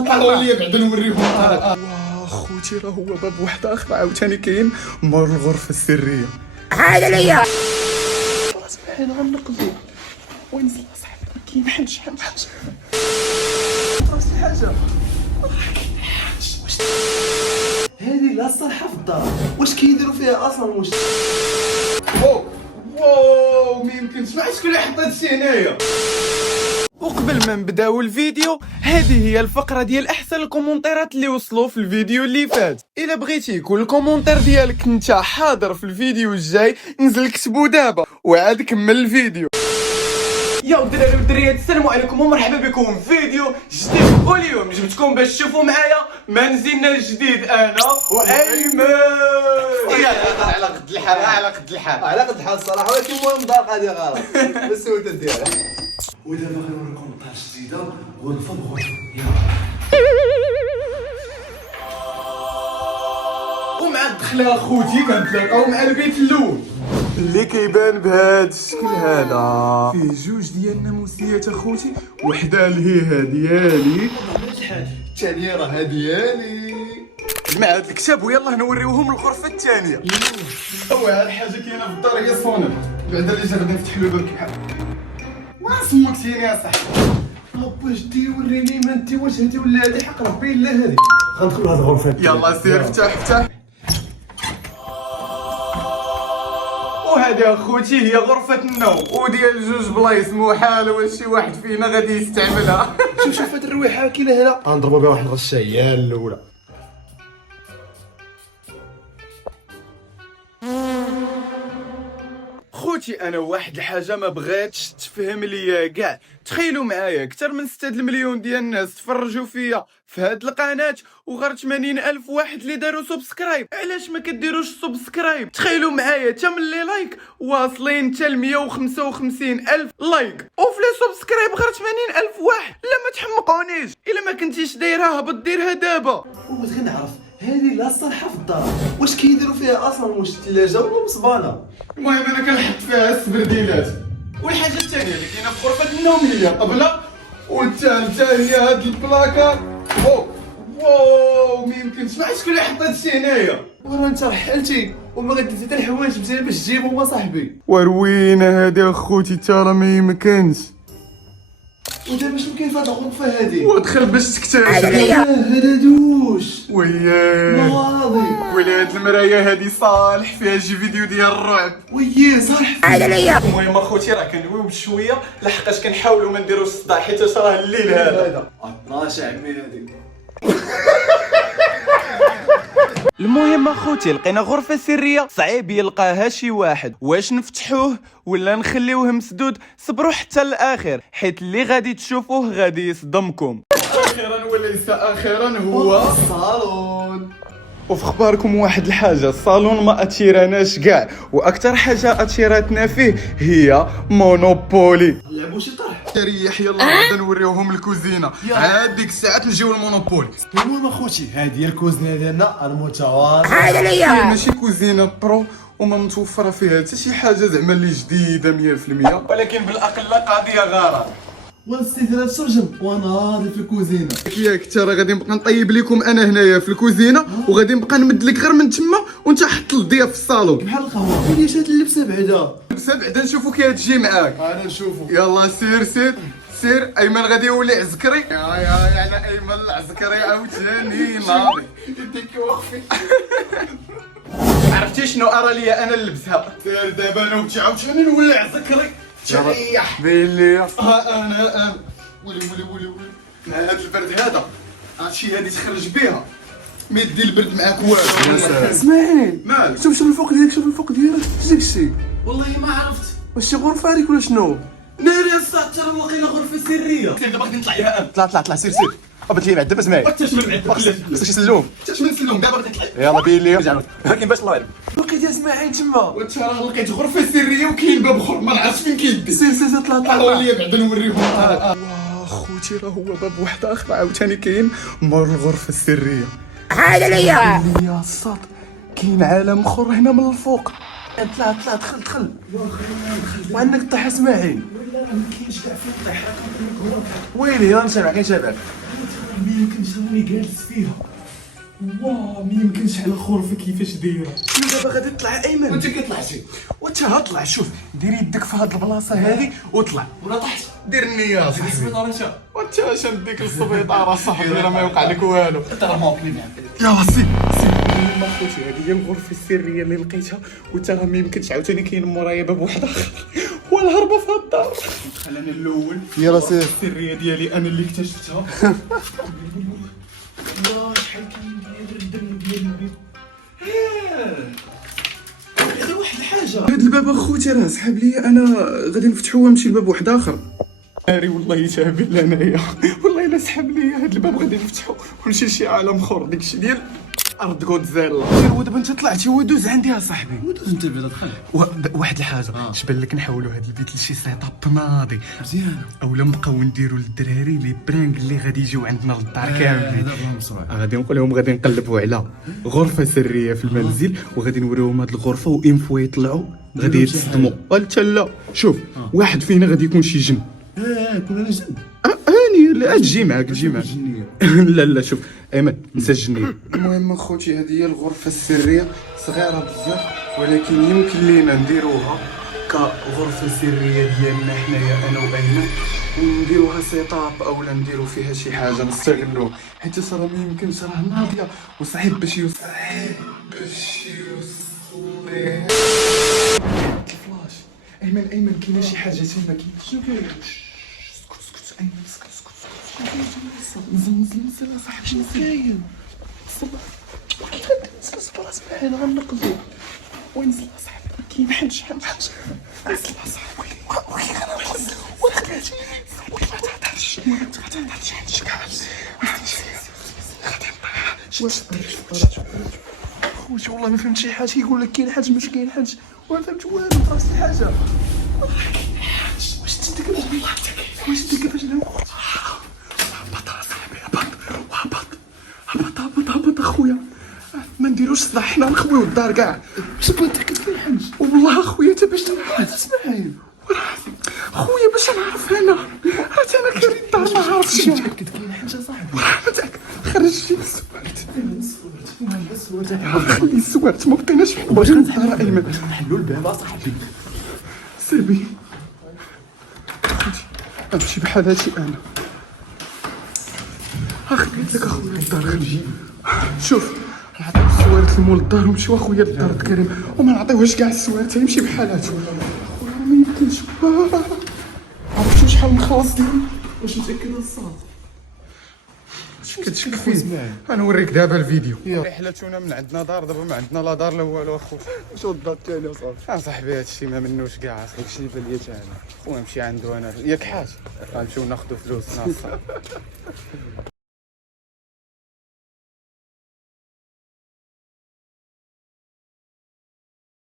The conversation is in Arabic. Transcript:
طلع لي بعدا نوريهم. خوتي راه هو باب واحد اخر عاوتاني كاين مور الغرفه السريه. هذا ليا خلاص حنا غنقضوا ونزل اصاحبي ما كاينش حاجه خلاص حاجه هذه لا صالحه في الدار، واش كيديروا فيها اصلا؟ واش واو ما يمكنش، ما عرفتش شكون اللي حط هادشي هنايا. وقبل ما نبداو الفيديو، هذه هي الفقره ديال احسن الكومونتيرات اللي وصلوا في الفيديو اللي فات. الا بغيتي يكون الكومونتير ديالك انت حاضر في الفيديو الجاي، نزل كتبو دابا وعاد كمل الفيديو. يا الدراري والدريات، السلام عليكم ومرحبا بكم في فيديو جديد. واليوم جبتكم باش تشوفوا معايا منزلنا الجديد انا وايمن. على قد الحال، على قد الحال، على قد الحال الصراحه، ولكن المهم دار هذه غلط بالسوده ديالها. ودابا غنوريكم الدار الجديده غرفه بغرفه. ومع الدخله خوتي كنتلاقاو مع البيت الاول اللي كيبان بهذا الشكل هذا، فيه جوج ديال الناموسيات اخوتي، وحده اللي هي ديالي، الثانيه راه ديالي. جمع هاد الكتاب ويلا نوريوهم الغرفه الثانيه. اول حاجه كاينه في الدار هي الصونة، بعدا اللي غادي نفتح له باب كحل. واسمكتيني يا صاحبي؟ واش دي وريني ما انت، واش هادي ولا هادي؟ حق ربي لا هادي. غندخلوا هاد الغرفه. يلا سير افتح. وهذه اخوتي هي غرفة النوم، وديال جوج بلايص محال واش شي واحد فينا غادي يستعملها. شوف هاد الرويحه كاينه هنا، غنضربوا بها واحد الغشه هي الاولى. خوتي انا واحد الحاجه ما بغيتش تفهم ليا كاع. تخيلوا معايا اكثر من 6 المليون ديال الناس تفرجوا فيا في هاد القناه، وغير 80,000 واحد اللي داروا سبسكرايب. علاش ما كديروش سبسكرايب؟ تخيلوا معايا حتى ملي لايك واصلين حتى ل 155,000 لايك، وفي لي سبسكرايب غير 80,000 واحد. لا ما تحمقونيش، الا ما كنتيش دايرها هبط ديرها دابا. وبغيت غير نعرف هذه لا صالحه في الدار، واش كيديروا فيها اصلا؟ واش الثلاجه ولا مصبانه؟ المهم انا كنحط فيها السبرديلات. والحاجه الثانيه اللي كاينه في غرفه النوم هي طبله، والثالثه هي هاد البلاكار. واو ما يمكنش، ما عرفتش شكون اللي حط هادشي هنايا. ورا انت رحلتي وما غادي حتى الحوايج مزيان باش تجيبهم صاحبي. وروينه هادي اخوتي، تا راه ما يمكنش. ودابا شنو كاين في هاد الغرفه هادي؟ ودخل باش تكتشف. هذا دوش وياه ماضي. ولا هاد المرايه هادي صالح فيها شي فيديو ديال الرعب. وياه صالح. هذا ليا المهم اخوتي راه كندويو بشويه لحقاش كنحاولوا ما نديروش الصداع، حيت راه الليل هذا. 12 عمي هادي. المهم اخوتي لقينا غرفه سريه صعيب يلقاها شي واحد. واش نفتحوه ولا نخليوه مسدود؟ صبروا حتى الاخر، حيت اللي غادي تشوفوه غادي يصدمكم. اخيرا وليس اخيرا هو الصالون. وفي خباركم واحد الحاجه، الصالون ما اثيرناش كاع، واكثر حاجه اثيرتنا فيه هي مونوبولي. نلعبوا شي طرح. تريح يلا غدا نوريوهم الكوزينه، عاد ديك الساعات نجيو المونوبولي. المهم اخوتي هذه هي الكوزينه ديالنا المتواضعه. هذا ليا ماشي كوزينه برو وما متوفره فيها حتى شي حاجه زعما اللي جديده 100%، ولكن بالاقل قضيه غرض. والاستثناء ترجم وناضي في الكوزينه. ياك انت راه غادي نبقى نطيب لكم انا هنايا في الكوزينه، وغادي نبقى نمد لك غير من تما، وانت حط الضياف في الصالون بحال القهوه. وليش هاد اللبسه بعدا؟ بس بعدا نشوفو كي تجي معاك. انا نشوفو. يلا سير ايمن غادي يولي عسكري. يا انا ايمن العسكري عاوتاني ناضي. يديك واقفين. عرفتي شنو ارى ليا انا نلبسها؟ سير دابا انا وانت عاوتاني نولي عسكري. تريح بيلي انا ولي مع هاد البرد هذا هادشي هادي تخرج بيها، ما يدي البرد معاك والو. اسمعي مالك؟ شوف الفوق ديالك، شوف الفوق ديالك. اش داك الشيء؟ والله ما عرفت. واش شي غرفه هذيك ولا شنو؟ ناري الصاد ترى لقينا غرفه سريه. دابا غادي نطلع ليها انا. طلع سير هبط لي بعد دابا اسمعي. حتى من معدك خصك شي سلوم. حتى من سلم دابا غادي نطلع. يلا بيلي ولكن باش الله يعلم لقيت اسماعيل تما. وانت راه لقيت غرفه سريه وكاين باب اخر ما نعرفش فين كيدي. سير طلع طلعوا لي بعدا نوريهم. خوتي راه هو باب واحد اخر عاوتاني كاين مور الغرفه السريه. هذا ليا يا الصاد كاين عالم اخر هنا من الفوق. طلع دخل وعندك طيح اسماعيل. لا ما كاينش كاع فين طيح. ويلي يلا نسمع كاين شباب. ما يمكنش راني جالس فيها. واو ما يمكنش على الغرفه كيفاش دايره. دابا غادي تطلع ايمن وانت كطلعتي وانت هطلع. شوف دير يدك في هاد البلاصه هادي وطلع ولا طحت دير النيه صاحبي. السبيطار انت وانت اش نديك للسبيطار اصاحبي راه ما يوقع لك والو. انت راه موكلي معاك يلا سير ما خوتي هذه هي الغرفه السريه اللي لقيتها. وانت راه ما يمكنش عاوتاني كاين مورايا باب واحد اخر والهربه في هاد الدار. خلينا الاول يلا سير السريه ديالي انا اللي اكتشفتها. الله شحال كاين ديال الدم ديال البيت. هذا واحد الحاجه. هاد الباب اخوتي راه سحب لي انا غادي نفتحو ونمشي لباب واحد اخر. ناري والله تابع انايا والله الا سحب لي هاد الباب غادي نفتحو ونمشي لشي عالم اخر داكشي ديال ارض غودزيلا. ودابا انت طلعتي ودوز عندي يا صاحبي. ودوز انت بعدا دخل واحد الحاجه شبان لك نحولوا هاد البيت لشي سيت اب ناضي مزيان اولا نبقاو نديروا للدراري لي برانك اللي غادي يجيو عندنا للدار كاملين. هذا بلا مصروع غادي نقول لهم غادي نقلبوا على غرفه سريه في المنزل وغادي نوريهم هاد الغرفه وان فوا يطلعوا غادي يتصدموا. قلت لا شوف واحد فينا غادي يكون شي جن. كنا نجم هاني لا تجي معاك تجي معاك. جنيه لا شوف ايمن نسى الجنيه. المهم اخوتي هذه هي الغرفه السريه صغيره بزاف ولكن يمكن لينا نديروها كغرفه سريه ديالنا حنايا انا وايمن ونديروها سيت اب اولا نديرو فيها شي حاجه نستغلوها حيت راه ما يمكنش راه ناضيه وصعيب باش يوصل الفلاش. ايمن كاينه شي حاجه تما كاين. اسكت ايمن اسكت نزل صاحبي شنو كاين. صبر اسمعنا غنقضي. وين نزل صاحبي كاين حنش نزل صاحبي ولا تهدرش حنش خوتي والله ما فهمت شي حاجه. كيقول لك كاين حاجه مش كاين حاجه وما فهمت والو. طراس الحاجه واش انت كيفاش هبط اصاحبي هبط اخويا ما نديروش صداع حنا نخويو الدار كاع. واش بغيت تاكد في الحنج والله اخويا حتى باش تبحث اسمعي خويا باش نعرف انا راه انا كاري الدار ما عرفتش. متاكد كاين حاجه صاحبي متاكد خرج شي السوارت خلي السوارت ما بقيناش باش نهضر ايمن نحلوا الباب اصاحبي سيربي امشي بحال هادشي انا قلت لك اخويا الدار غنجي. شوف نعطيو السوارت لمول الدار ونمشيو اخويا للدار الكريم وما نعطيوهاش كاع السوارت يمشي بحالاتو. خويا ما يمكنش عرفتو شحال نخلص ديالي. واش متاكد الصاد واش كتشك فيه؟ انا نوريك دابا الفيديو. رحلتنا من عندنا دار دابا ما عندنا لا دار لا والو اخويا. شو الدار الثاني اصاحبي صاحبي هادشي ما منوش كاع اصاحبي. داكشي اللي بان ليا حتى انا ونمشي عنده انا ياك حاج غنمشيو ناخذ فلوسنا.